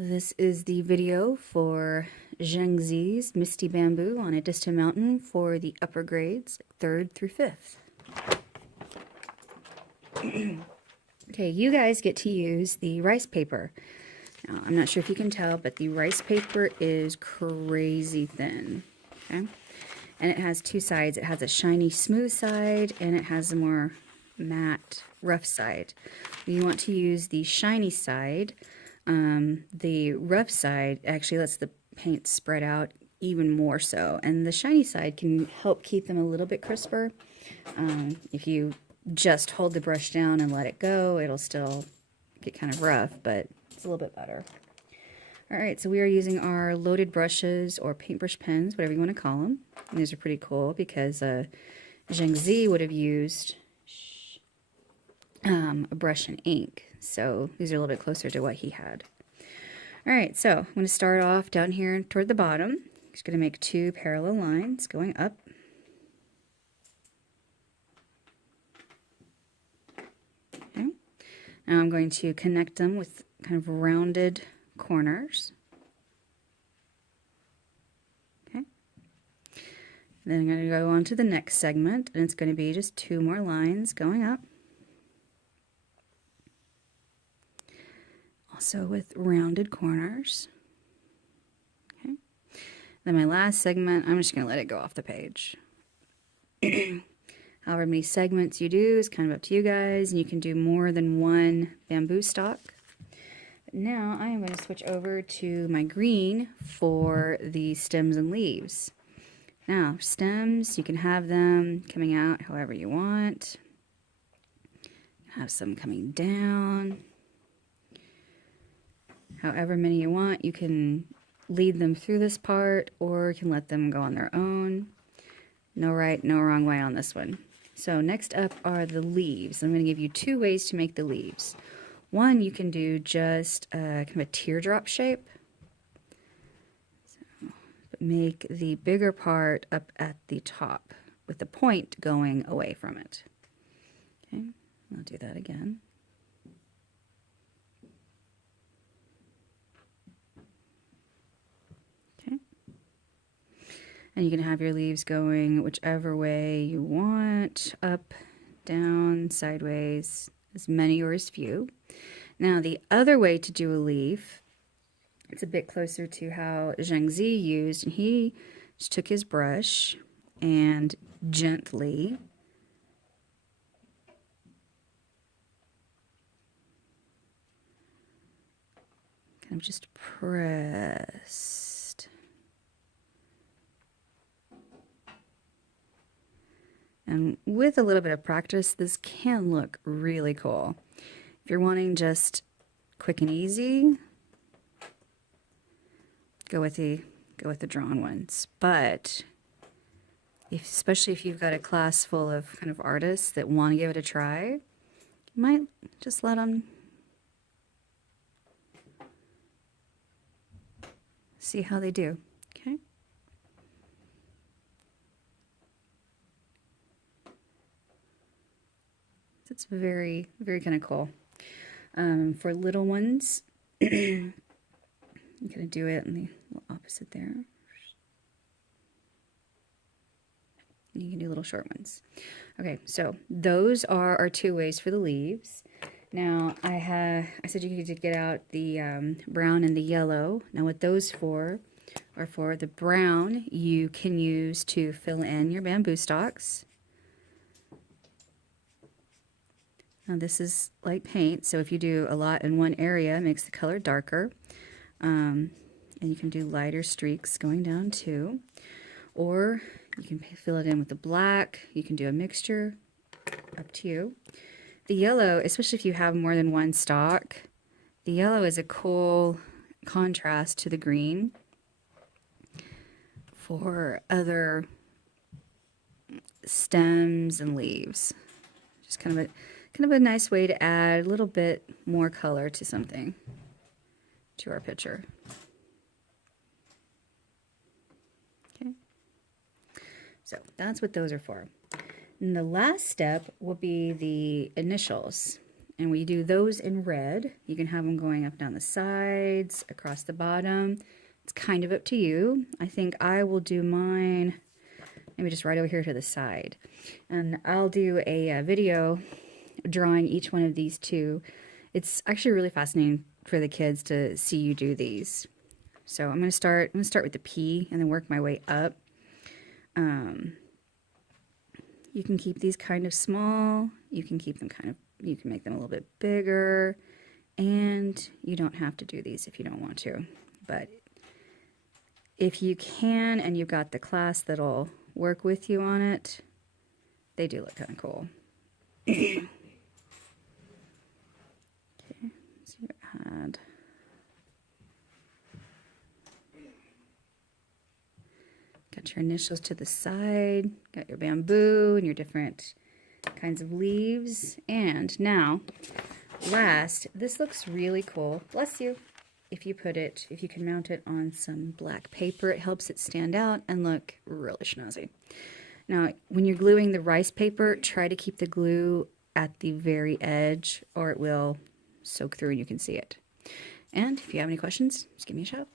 This is the video for Zheng's Misty Bamboo on a distant mountain for the upper grades, 3rd through 5th. Okay, you guys get to use the rice paper. Now, I'm not sure if you can tell, but the rice paper is crazy thin, okay? And it has two sides. It has a shiny, smooth side, and it has a more matte, rough side. You want to use the shiny side. The rough side actually lets the paint spread out even more so, and the shiny side can help keep them a little bit crisper. If you just hold the brush down and let it go, it'll still get kind of rough, but it's a little bit better. Alright, so we are using our loaded brushes or paintbrush pens, whatever you want to call them. And these are pretty cool because Zheng would have used a brush and ink. So these are a little bit closer to what he had. Alright, so I'm going to start off down here toward the bottom. Just going to make two parallel lines going up. Okay. Now I'm going to connect them with kind of rounded corners. Okay. Then I'm going to go on to the next segment, and it's going to be just two more lines going up. Also with rounded corners. Okay. Then my last segment, I'm just going to let it go off the page. However many segments you do is kind of up to you guys, and you can do more than one bamboo stalk. But now I am going to switch over to my green for the stems and leaves. Now, stems, you can have them coming out however you want. Have some coming down. However many you want, you can lead them through this part, or you can let them go on their own. No right, no wrong way on this one. So next up are the leaves. I'm going to give you two ways to make the leaves. One, you can do just kind of a teardrop shape. So, but make the bigger part up at the top with the point going away from it. Okay, I'll do that again. And you can have your leaves going whichever way you want, up, down, sideways, as many or as few. Now the other way to do a leaf, it's a bit closer to how Zheng used, and he just took his brush and gently kind of just pressed. And with a little bit of practice, this can look really cool. If you're wanting just quick and easy, go with the drawn ones. But especially if you've got a class full of kind of artists that want to give it a try, you might just let them see how they do. Okay. It's very, very kind of cool. For little ones, I'm going to do it in the opposite there. And you can do little short ones. Okay, so those are our two ways for the leaves. Now, I said you could get out the brown and the yellow. Now, what those for are for the brown, you can use to fill in your bamboo stalks. Now this is like paint, so if you do a lot in one area, it makes the color darker. And you can do lighter streaks going down too. Or you can fill it in with the black. You can do a mixture, up to you. The yellow, especially if you have more than one stalk, the yellow is a cool contrast to the green for other stems and leaves. Just kind of a nice way to add a little bit more color to something, to our picture. Okay, so that's what those are for. And the last step will be the initials. And we do those in red. You can have them going up down the sides, across the bottom. It's kind of up to you. I think I will do mine maybe just right over here to the side. And I'll do a video drawing each one of these two. It's actually really fascinating for the kids to see you do these. So I'm going to start with the P and then work my way up. You can keep these kind of small. You can keep them you can make them a little bit bigger. And you don't have to do these if you don't want to. But if you can and you've got the class that'll work with you on it, they do look kind of cool. Okay, so you had... Got your initials to the side, got your bamboo and your different kinds of leaves. And now, last, this looks really cool. Bless you. If you can mount it on some black paper, it helps it stand out and look really schnozzy. Now, when you're gluing the rice paper, try to keep the glue at the very edge or it will soak through and you can see it. And if you have any questions, just give me a shout.